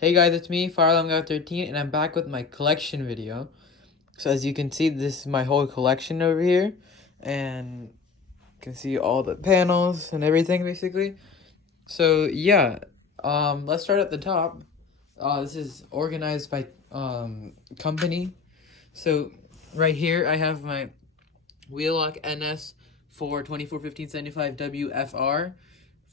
Hey guys, it's me, FireAlarmGuy13, and I'm back with my collection video. So as you can see, this is my whole collection over here, and you can see all the panels and everything basically. So yeah, let's start at the top. This is organized by company. So right here I have my Wheelock NS for 241575 WFR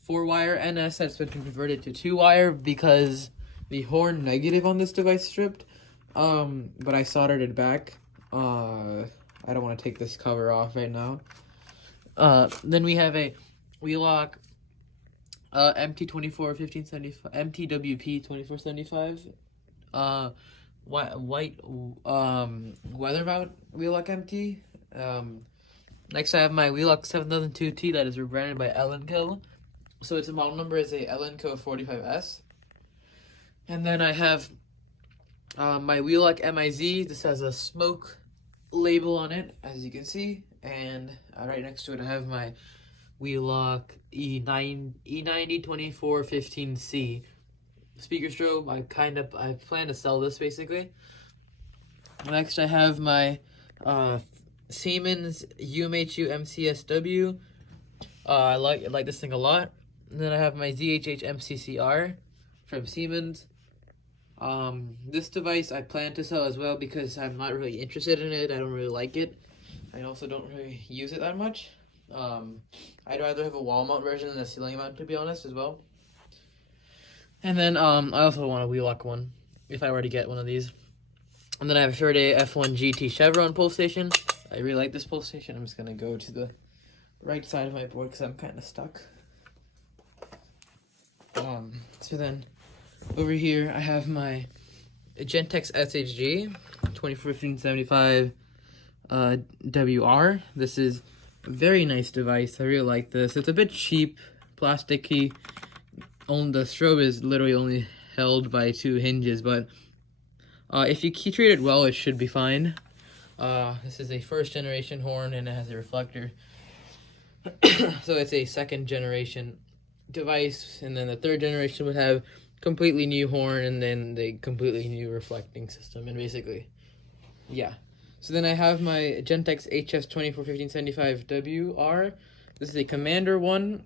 4-wire NS that's been converted to 2-wire because the horn negative on this device stripped, but I soldered it back. I don't want to take this cover off right now. Then we have a Wheelock MTWP 2475 white weather mount Wheelock MT. Next I have my Wheelock 7002T that is rebranded by Elenco. So its model number is a Elenco 45S. And then I have my Wheelock MIZ. This has a smoke label on it, as you can see. And right next to it, I have my Wheelock E90 2415C speaker strobe. I plan to sell this basically. Next, I have my Siemens UMHU MCSW. I like this thing a lot. And then I have my ZHH MCCR from Siemens. This device I plan to sell as well because I'm not really interested in it. I don't really like it. I also don't really use it that much. I'd rather have a wall mount version than a ceiling mount, to be honest, as well. And then I also want a Wheelock one if I were to get one of these. And then I have a Fareday F1 GT Chevron pull station. I really like this pull station. I'm just gonna go to the right side of my board because I'm kind of stuck. So then over here I have my Gentex SHG 241575 WR. This is a very nice device. I really like this. It's a bit cheap, plasticky. The strobe is literally only held by 2 hinges, but if you treat it well, it should be fine. This is a first generation horn and it has a reflector. So it's a second generation device, and then the third generation would have completely new horn and then the completely new reflecting system, and basically, yeah. So then I have my Gentex HS 241575 WR. This is a Commander one.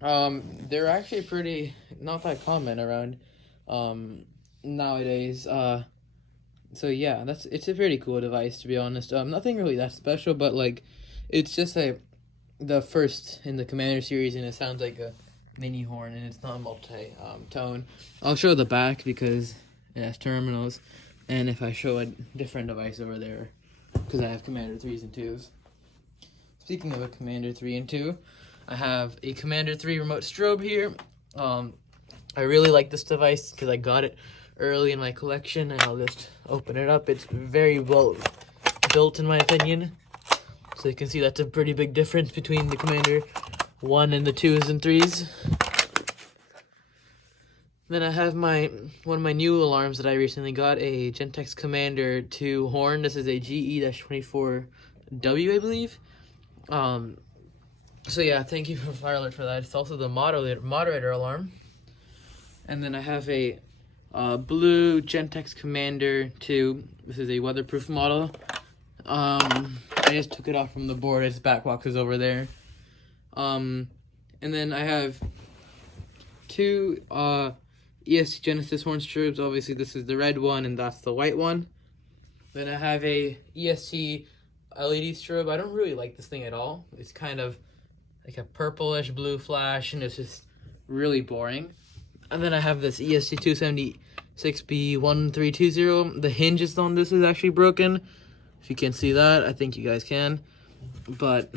They're actually pretty not that common around nowadays. So yeah, it's a pretty cool device, to be honest. Nothing really that special, but like it's just the first in the Commander series, and it sounds like a mini horn, and it's not multi-tone. I'll show the back because it has terminals, and if I show a different device over there, because I have Commander 3s and 2s. Speaking of a Commander 3 and 2, I have a Commander 3 remote strobe here. I really like this device because I got it early in my collection, and I'll just open it up. It's very well built in my opinion. So you can see that's a pretty big difference between the Commander 1 and the 2s and 3s. Then I have one of my new alarms that I recently got, a Gentex Commander 2 horn. This is a GE-24W, I believe. So yeah, thank you for Fire Alert for that. It's also the moderator alarm. And then I have a blue Gentex Commander 2. This is a weatherproof model. I just took it off from the board. Its back box is over there. And then I have 2 ES Genesis horn strobes. Obviously this is the red one and that's the white one. Then I have a ESC LED strobe. I don't really like this thing at all. It's kind of like a purplish blue flash, and it's just really boring. And then I have this ESC 276B1320. The hinges on this is actually broken. If you can see that, I think you guys can. But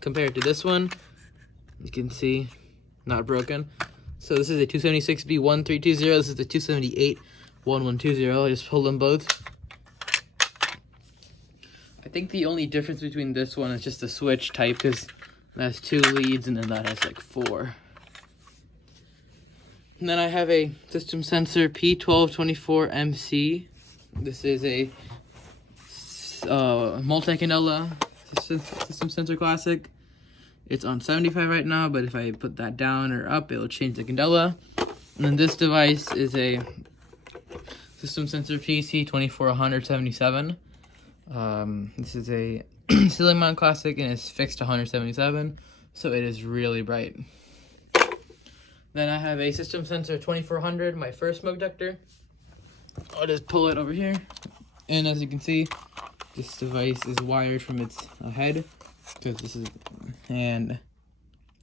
compared to this one, you can see not broken. So this is a 276B1320. This is the 278-1120. I just pulled them both. I think the only difference between this one is just the switch type, because it has 2 leads and then that has like 4. And then I have a system sensor P1224MC. This is a multi-candela system sensor classic. It's on 75 right now, but if I put that down or up, it'll change the candela. And then this device is a System sensor PC24177. This is a ceiling mount classic and it's fixed to 177, so it is really bright. Then I have a system sensor 2400, my first smoke detector. I'll just pull it over here, and as you can see, this device is wired from its head, because this is, and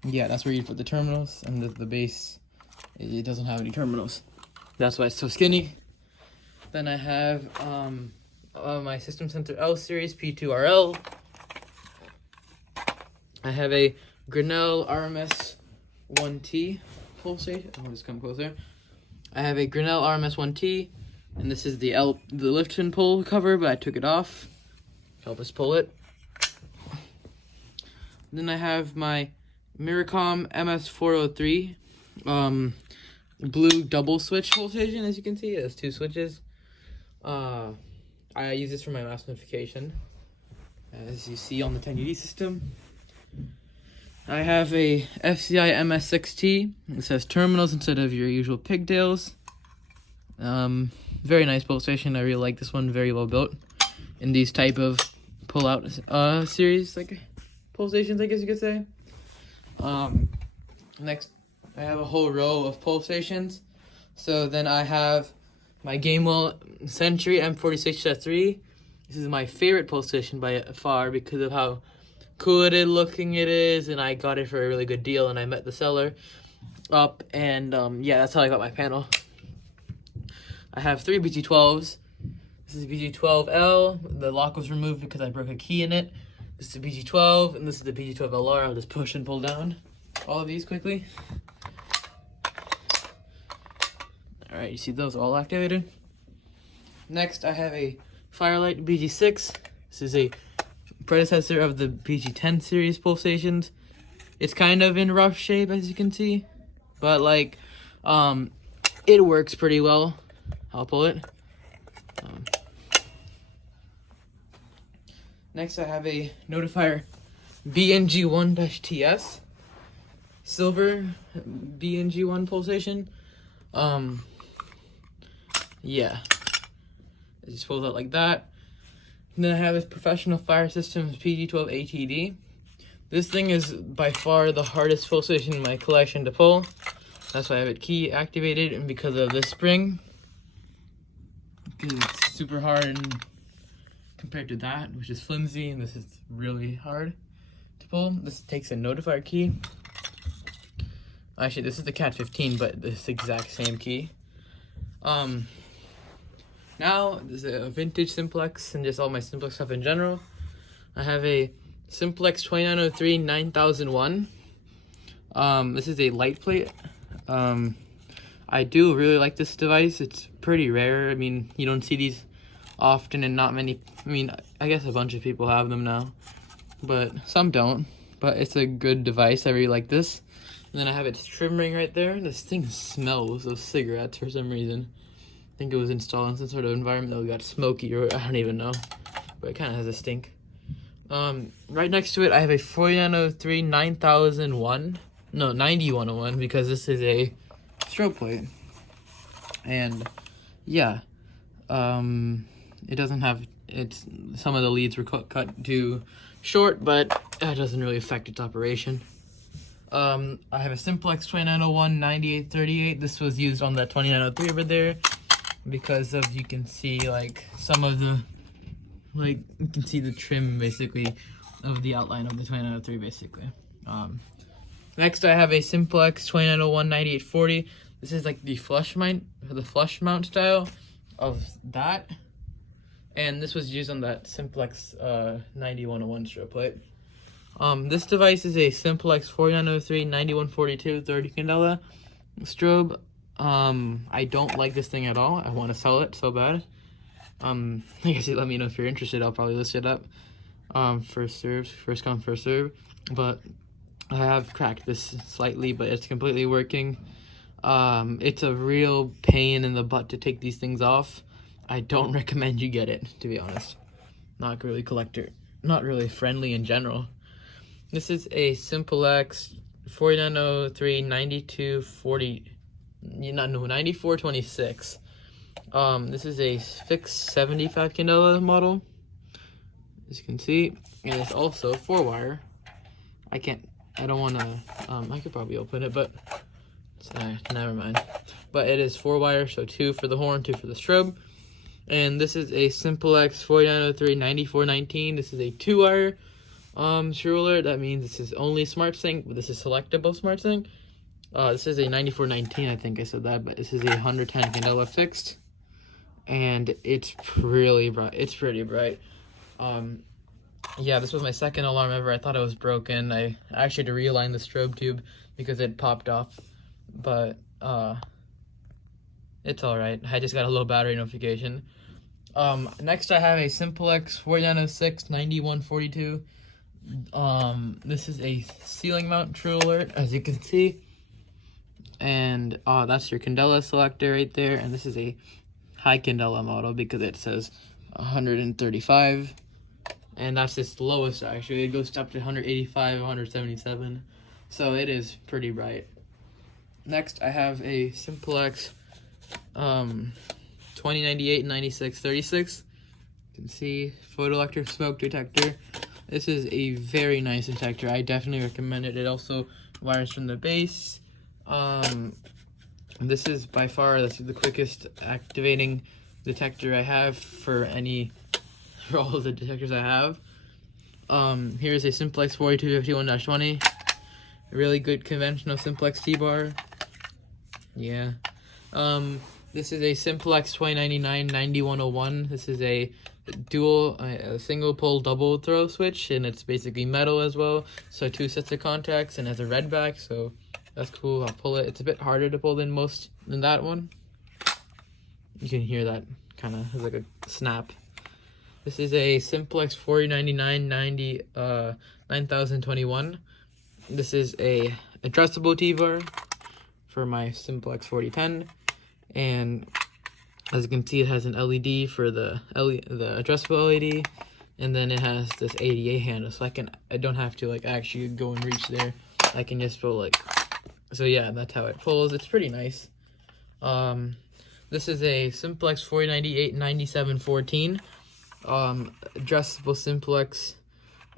yeah, that's where you put the terminals, and the base, it doesn't have any terminals. That's why it's so skinny. Then I have my system sensor L series P2RL. I have a Grinnell RMS 1T pulsate. I'll just come closer. I have a Grinnell RMS 1T, and this is the lift and pull cover, but I took it off. I'll just pull it. Then I have my Mircom MS403 blue double switch pulse station. As you can see, it has 2 switches. I use this for my mass notification, as you see on the 10UD system. I have a FCI MS6T. This has terminals instead of your usual pigtails. Very nice pulse station. I really like this one. Very well built in these type of pull-out series, like pulse stations, I guess you could say. Next, I have a whole row of pulse stations. So then I have my Gamewell Century M46-3. This is my favorite pulse station by far because of how cool looking it is, and I got it for a really good deal, and I met the seller up, and yeah, that's how I got my panel. I have 3 BG12s. This is BG12L. The lock was removed because I broke a key in it. This is the BG12, and this is the BG12LR. I'll just push and pull down all of these quickly. Alright, you see those all activated. Next, I have a Firelight BG6. This is a predecessor of the BG10 series pulse stations. It's kind of in rough shape, as you can see, but like it works pretty well. I'll pull it. Next, I have a Notifier BNG1-TS silver BNG1 pulsation. Yeah, it just pulls out like that. And then I have this Professional Fire Systems PG12ATD. This thing is by far the hardest pulse station in my collection to pull. That's why I have it key activated, and because of this spring, because it's super hard and compared to that, which is flimsy, and this is really hard to pull. This takes a notifier key. Actually, this is the Cat 15, but this exact same key. Now, there's a vintage Simplex and just all my Simplex stuff in general. I have a Simplex 2903 9001. This is a light plate. I do really like this device. It's pretty rare. I mean, you don't see these often, and not many, I mean, I guess a bunch of people have them now, but some don't. But it's a good device. I really like this. And then I have its trim ring right there. This thing smells of cigarettes for some reason. I think it was installed in some sort of environment that got smoky, or I don't even know, but it kind of has a stink. Right next to it, I have a 4903 9101, because this is a strobe plate. And yeah, it doesn't have, some of the leads were cut too short, but that doesn't really affect its operation. I have a Simplex 2901 9838. This was used on that 2903 over there because of, you can see like some of the, like you can see the trim basically of the outline of the 2903 basically. Next I have a Simplex 2901 9840. This is like the flush mount style of that, and this was used on that Simplex 9101 strobe plate. This device is a Simplex 4903 9142 30 candela strobe. I don't like this thing at all. I want to sell it so bad. I guess let me know if you're interested. I'll probably list it up. First come, first serve. But I have cracked this slightly, but it's completely working. It's a real pain in the butt to take these things off. I don't recommend you get it, to be honest. Not really friendly in general. This is a Simplex 4903 9240, 9426. This is a fixed 75 candela model, as you can see, and it's also 4-wire. I don't want to, I could probably open it, but never mind. But it is 4-wire, so 2 for the horn, 2 for the strobe. And this is a Simplex 4903-9419. This is a 2-wire TrueAlert. That means this is only smart sync, but this is selectable smart sync. This is a 9419, I think I said that, but this is a 110 candela fixed. And it's really bright. It's pretty bright. Yeah, this was my second alarm ever. I thought it was broken. I actually had to realign the strobe tube because it popped off. But it's alright. I just got a little battery notification. Next I have a Simplex 4906-9142. This is a ceiling mount TrueAlert, as you can see. And that's your candela selector right there. And this is a high candela model because it says 135. And that's its lowest, actually. It goes up to 185, 177. So it is pretty bright. Next, I have a Simplex 2098-9636. You can see photoelectric smoke detector. This is a very nice detector. I definitely recommend it. It also wires from the base. This is by far the quickest activating detector I have for all of the detectors I have. Here's a Simplex 4251-20. Really good conventional Simplex T-bar. Yeah. This is a Simplex 2099-9101. This is a a single pole double throw switch, and it's basically metal as well. So 2 sets of contacts and has a red back, so that's cool. I'll pull it. It's a bit harder to pull than that one. You can hear that kind of like a snap. This is a Simplex 4099-9021. This is a addressable T-bar for my Simplex 4010, and as you can see, it has an LED for the addressable LED, and then it has this ADA handle, so I don't have to like actually go and reach there. I can just pull so yeah, that's how it pulls. It's pretty nice. This is a Simplex 4098-9714. Addressable Simplex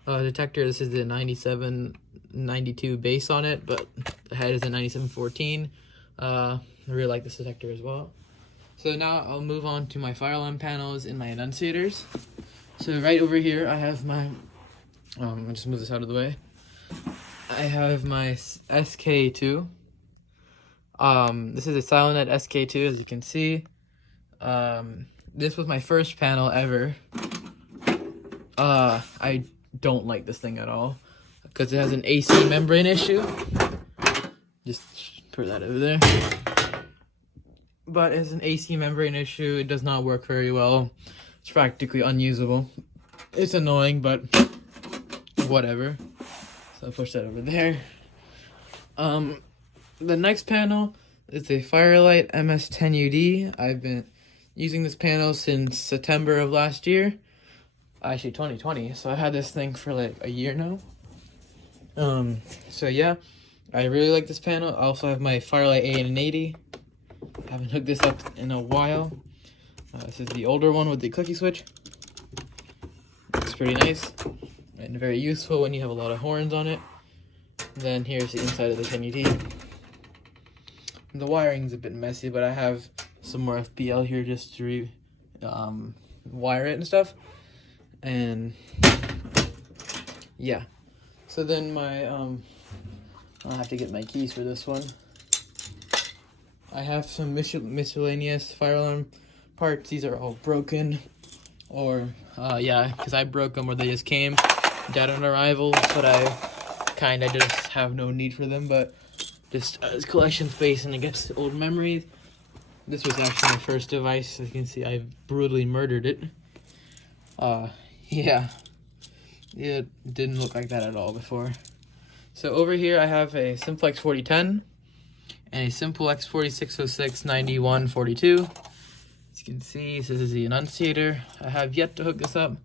detector. This is the 9792 base on it, but the head is a 9714. I really like this detector as well. So now I'll move on to my fire alarm panels and my annunciators. So right over here I have my I'll just move this out of the way. I have my SK2. This is a Silenet SK2, as you can see. This was my first panel ever. I don't like this thing at all because it has an AC membrane issue. Just put that over there. But it has an AC membrane issue. It does not work very well. It's practically unusable. It's annoying, but whatever. So I'll push that over there. The next panel is a Firelight MS10UD. I've been using this panel since September of last year. Actually 2020, so I've had this thing for like a year now. So yeah, I really like this panel. I also have my Firelight A80. I haven't hooked this up in a while. This is the older one with the clicky switch. It's pretty nice and very useful when you have a lot of horns on it. Then here's the inside of the 10UD. The wiring's a bit messy, but I have some more FPL here just to wire it and stuff. And yeah, so then my I'll have to get my keys for this one. I have some miscellaneous fire alarm parts. These are all broken, or yeah, because I broke them or they just came dead on arrival, but I kind of just have no need for them, but just as collection space and I guess old memories. This was actually my first device. As you can see, I brutally murdered it. Yeah, it didn't look like that at all before. So over here I have a Simplex 4010 and a Simplex 4606-9142. As you can see, this is the annunciator. I have yet to hook this up,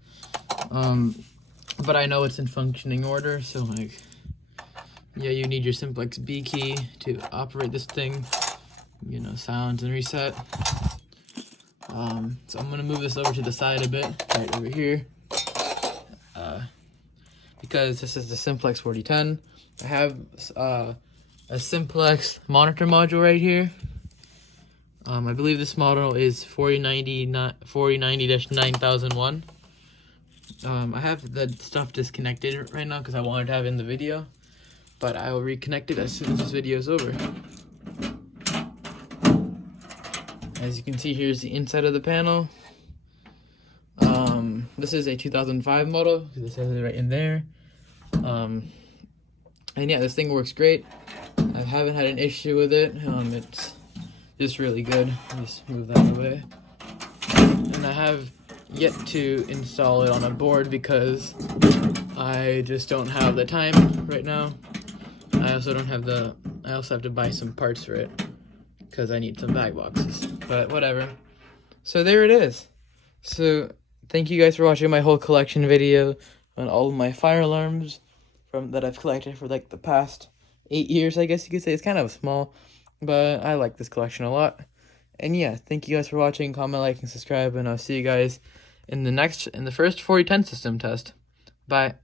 but I know it's in functioning order, so like, yeah, you need your Simplex B key to operate this thing, you know, sounds and reset. So I'm gonna move this over to the side a bit, right over here, because this is the Simplex 4010. I have a Simplex monitor module right here. I believe this model is 4090-9001. I have the stuff disconnected right now because I wanted to have it in the video, but I will reconnect it as soon as this video is over. As you can see, here's the inside of the panel. This is a 2005 model. This has it right in there. And yeah, this thing works great. I haven't had an issue with it. It's just really good. Just move that away. And I have yet to install it on a board because I just don't have the time right now. I also have to buy some parts for it because I need some bag boxes, but whatever. So there it is. So thank you guys for watching my whole collection video on all of my fire alarms that I've collected for like the past 8 years, I guess you could say. It's kind of small, but I like this collection a lot. And yeah, thank you guys for watching. Comment, like, and subscribe, and I'll see you guys in the first 4010 system test. Bye.